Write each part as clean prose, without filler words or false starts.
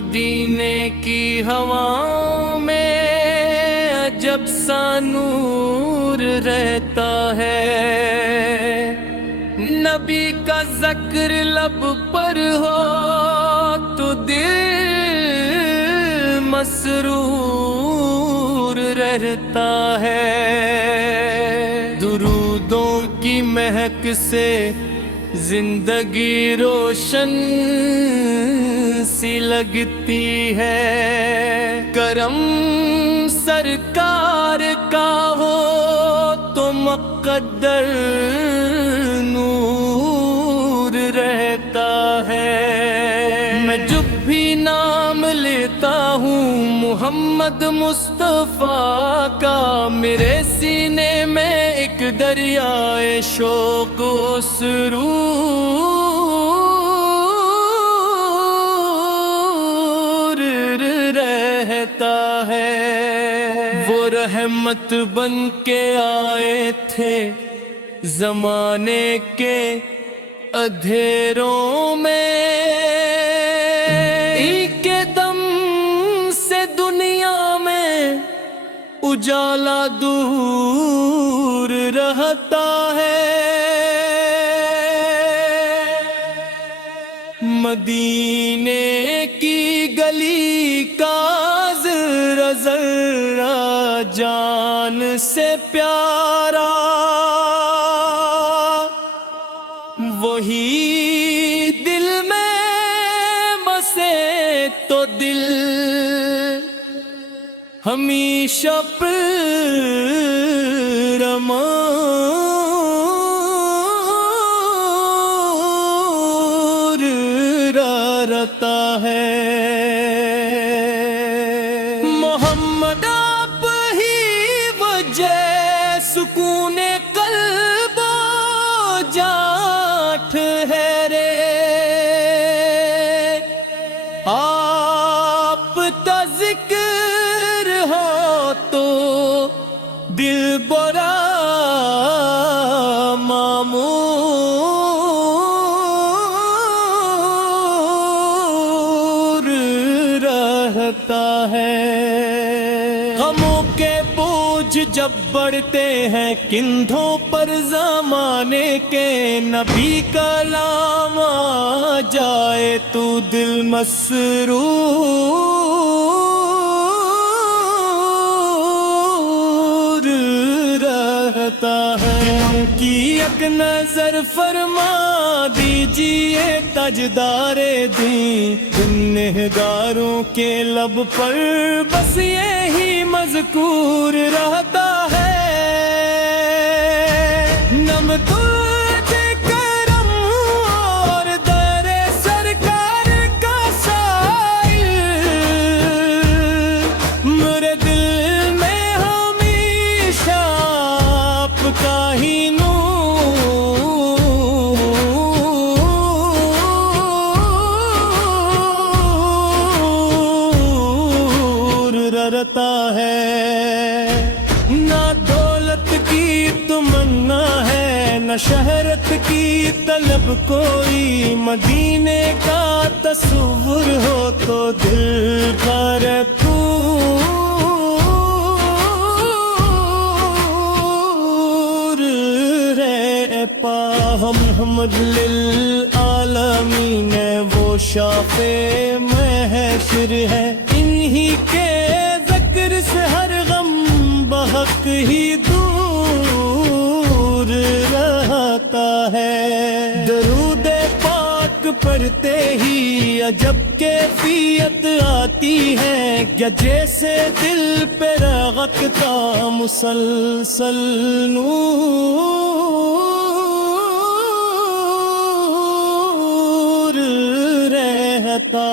مدینے کی ہوا میں عجب سا نور رہتا ہے، نبی کا ذکر لب پر ہو تو دل مسرور رہتا ہے، درودوں کی مہک سے زندگی روشن سی لگتی ہے، کرم سرکار کا ہو تو مقدر نور رہتا ہے۔ میں جب بھی نام لیتا ہوں محمد مصطفیٰ کا، میرے سینے میں ایک دریائے شوق و سرور رہتا ہے۔ وہ رحمت بن کے آئے تھے زمانے کے اندھیروں میں، ایک کے دم سے دنیا میں اجالا دور رہتا ہے، مدینے کی گلی کا ذرہ ذرہ جان سے پیارا، وہی دل میں بسے تو دل ہمیشہ پرامور رہتا ہے۔ محمد آپ ہی وجہ سکون قلب و جان ٹھہرے، آپ کا ذکر ہو تو دل برا معمور رہتا ہے۔ غموں کے بوجھ جب بڑھتے ہیں کندھوں پر زمانے کے، نبی کلام آ جائے تو دل مسرور رہتا ہے۔ کی ایک نظر فرما دیجئے تاجدار دین، گنہگاروں کے لب پر بس یہی مذکور رہتا ہے، نم تجھ کرم اور در سرکار کا سائل، میرے دل میں ہمیشہ آپ کا ہی نور رہتا ہے۔ نہ دولت کی تمنا ہے نہ شہرت کی طلب، کوئی مدینے کا تصور ہو تو دل بھرپور رہ پا۔ محمد للعالمین وہ شافع محشر ہے، انہی کے ذکر سے ہر غم بحق ہی دور رہتا ہے۔ درود پاک پڑھتے ہی عجب کیفیت آتی ہے، یا جیسے دل پہ رغتا مسلسل نور رہتا۔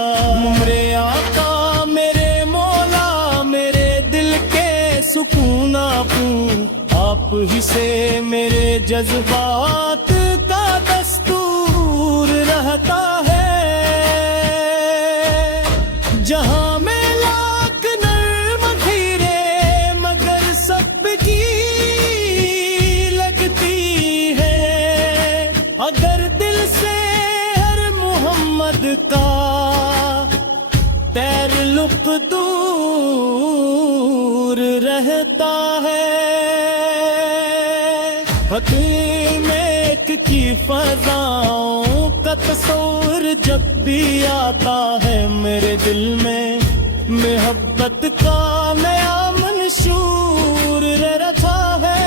میرے آقا میرے مولا میرے دل کے سکون آپ ہی سے میرے جذبات کا دستور رہتا ہے، جہاں میں لاکھ نرم کھیرے مگر سب کی لگتی ہے، اگر دل سے ہر محمد کا رخ دور رہتا ہے، حتیم ایک کی فضاؤں کا تصور جب بھی آتا ہے میرے دل میں، محبت کا نیا منشور رہتا ہے،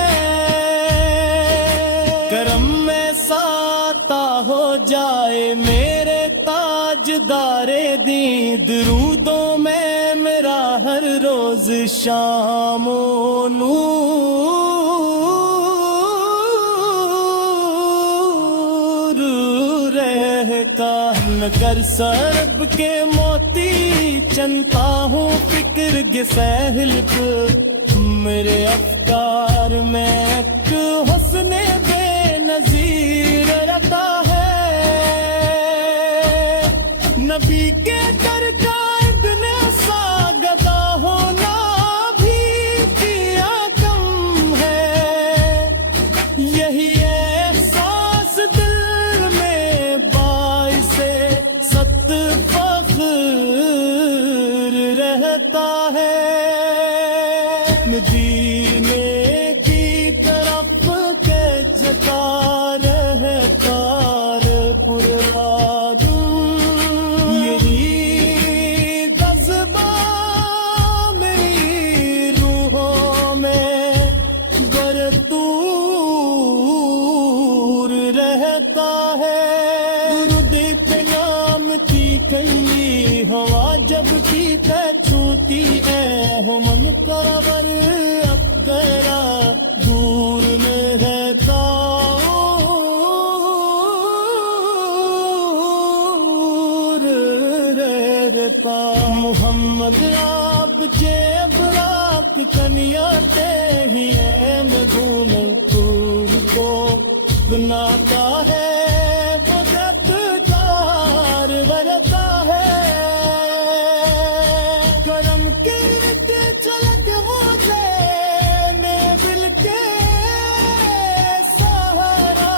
کرم میں ساتا ہو جائے میرے تاجدار دین، درودوں میں میرا ہر روز شام و نور رہتا، مگر سرب کے موتی چنتا ہوں فکر کے ساحل پہ، میرے افکار میں ایک حسن بے نظیر رہتا ہے، نبی کے در کا ابن ساگدہ ہونا بھی کیا کم ہے، یہی احساس دل میں باعث ست فخر رہتا ہے، مدینے کی طرف کے جتا رہتا پراد، یہی جذبہ میری روحوں میں برطور رہتا ہے، درود پہ نام کی کئی ہوا جب بھی تے چھوتی اے ہو من کرور اب گرا دور میں رہتا رہتا، محمد آپ جیب راک کنیاتے ہی ہے مدون دور کو بناتا ہے، بغت دار ورتا ہے، کرم کے چلک ہو جائے میں دل کے سہارا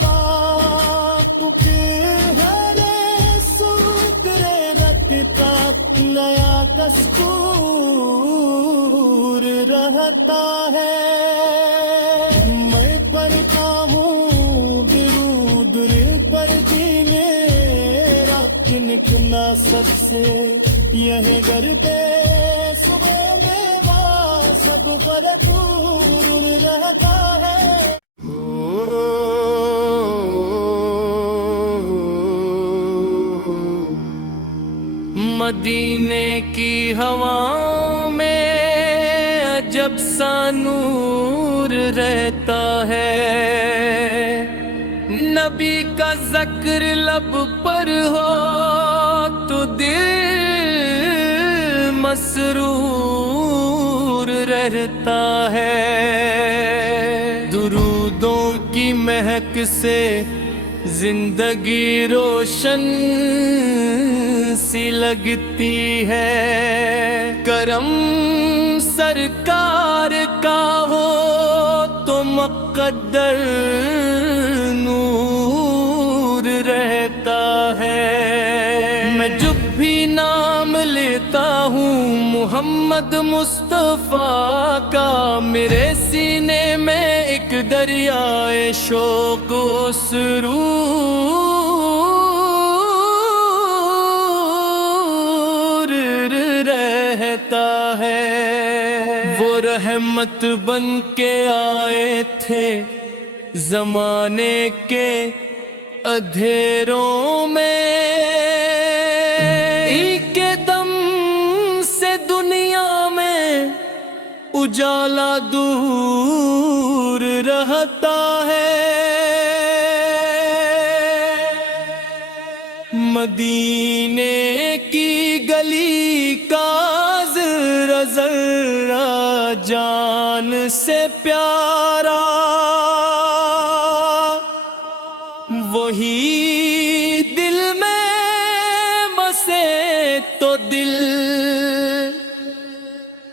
پاپ کے ہرے سوترے رکھتا نیا دستور رہتا ہے، میں پڑھتا ہوں درود پر جینے رکھنا سب سے یہ گھر پہ صبح میوا سب فرقور رہتا ہے، مدینے کی ہواؤں میں عجب سا نور رہتا ہے، نبی کا ذکر لب پر ہو تو دل مسرور رہتا ہے، درودوں کی مہک سے زندگی روشن سی لگتی ہے، کرم سرکار کا ہو تو مقدر نور رہتا ہے، میں جب بھی نام لیتا ہوں محمد مصطفیٰ کا، میرے سینے میں ایک دریائے شوق و سرور رہتا ہے، وہ رحمت بن کے آئے تھے زمانے کے اندھیروں میں، ایک دم سے دنیا میں اجالا دور رہتا ہے، مدینے کی گلی کا ذرا ذرا جان سے پیارا، وہی دل میں بسے تو دل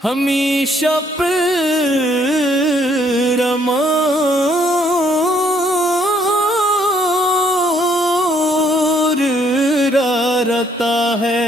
ہمیشہ رہتا ہے۔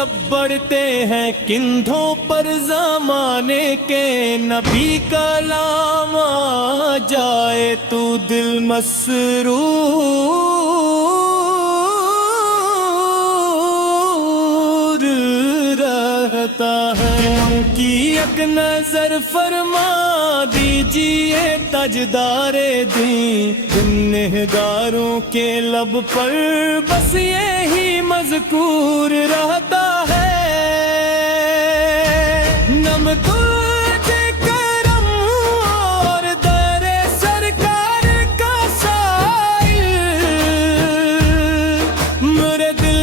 جب بڑھتے ہیں کندھوں پر زمانے کے، نبی کلام آ جائے تو دل مسرور رہتا ہے۔ ان کی ایک نظر فرما دیجئے تاجدار دین، گنہگاروں کے لب پر بس یہی مذکور رہتا ہے۔ نم تجھ کرم اور در سرکار کا سائل، میرے دل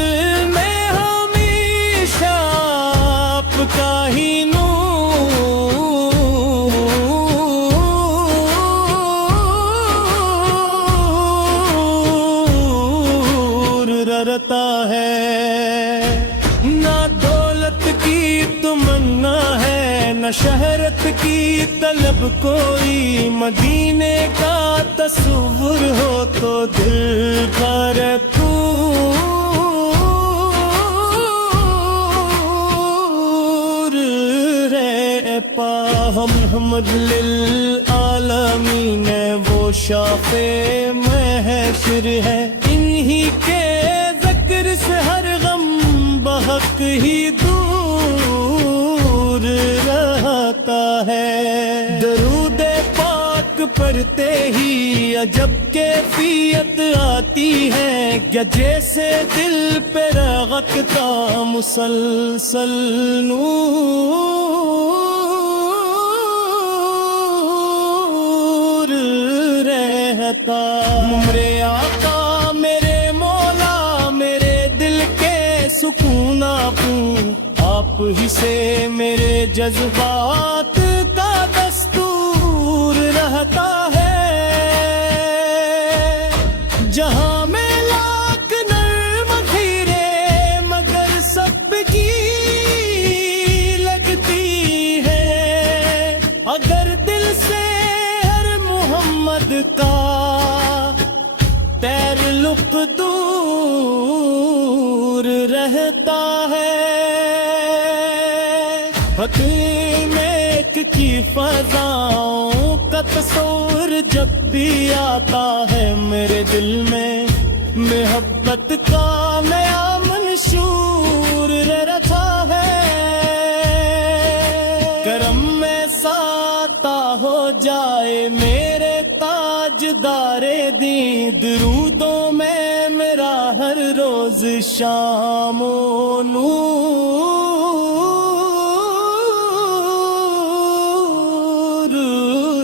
میں ہمیشہ آپ کا ہی رہتا ہے۔ نہ دولت کی تمنا ہے، نہ شہرت کی طلب، کوئی مدینے کا تصور ہو تو دل بھرپور رہ پا۔ محمد للعالمین وہ شاف محشر ہے، انہی کے ذکر سے ہر غم بحق ہی دور رہتا ہے۔ درود پاک پڑھتے ہی عجب کیفیت آتی ہے، یا جیسے دل پہ رغکتا مسلسل نور رہتا۔ میرے آقا میرے مولا میرے دل کے سکون آپ ہی سے میرے جذبات کا دستور رہتا ہے۔ جہاں میں لاکھ نرم کھیرے مگر سب کی لگتی ہے، اگر دل سے ہر محمد کا تعلق دور رہتا ہے۔ حتیم ایک کی فضاؤں کا تصور جب بھی آتا ہے، میرے دل میں محبت کا نیا منشور رہتا ہے۔ کرم میں ساتا ہو جائے میرے تاجدار دین، درودوں میں میرا ہر روز شام و نور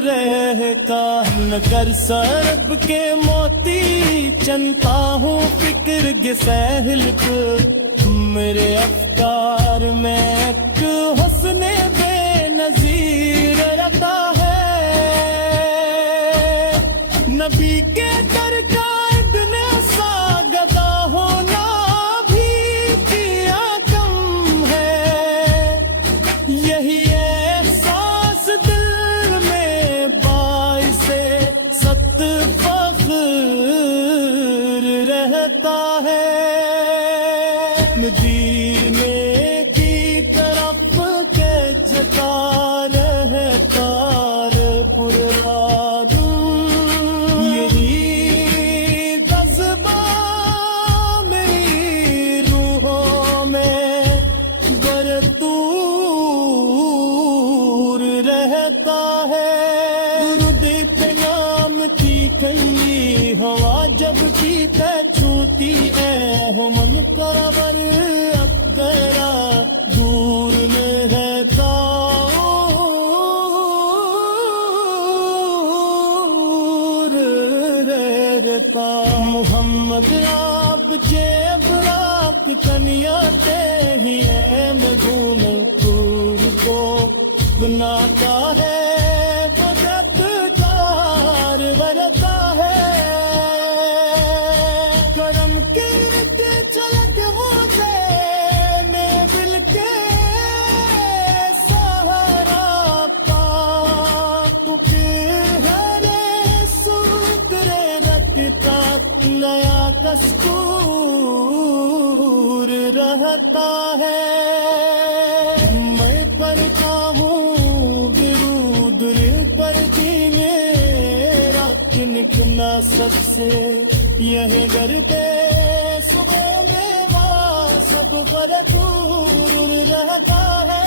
رہتا۔ نگر سرب کے موتی چنتا ہوں فکر کے ساحل پہ، میرے افکار میں ایک حسن بے نظیر رہتا ہے۔ نبی کے در کا ابن ساگدہ ہونا بھی کیا کم ہے، یہی احساس دل میں باعث ست فخر رہتا ہے۔ مدینے کی طرف کے جتا رہتا پورا دن، یہی جذبہ میری روحوں میں برطور رہتا ہے۔ درود پہ نام کی کئی ہوا جب پیتا چھوتی اے ہو من کرور اکرا دور میں رہتا رہتا۔ محمد آپ جیب راک کنیاتے ہی ایم گون کور کو بناتا ہے، بدت کار ورتا ہے۔ کرم کے چلک ہوتے میں بل کے سہارا پاک پھر ہرے سوکرے رکھتا نیا دستور رہتا ہے۔ فرصت سے یہ گھر پہ صبح میں سب پر دور رہتا ہے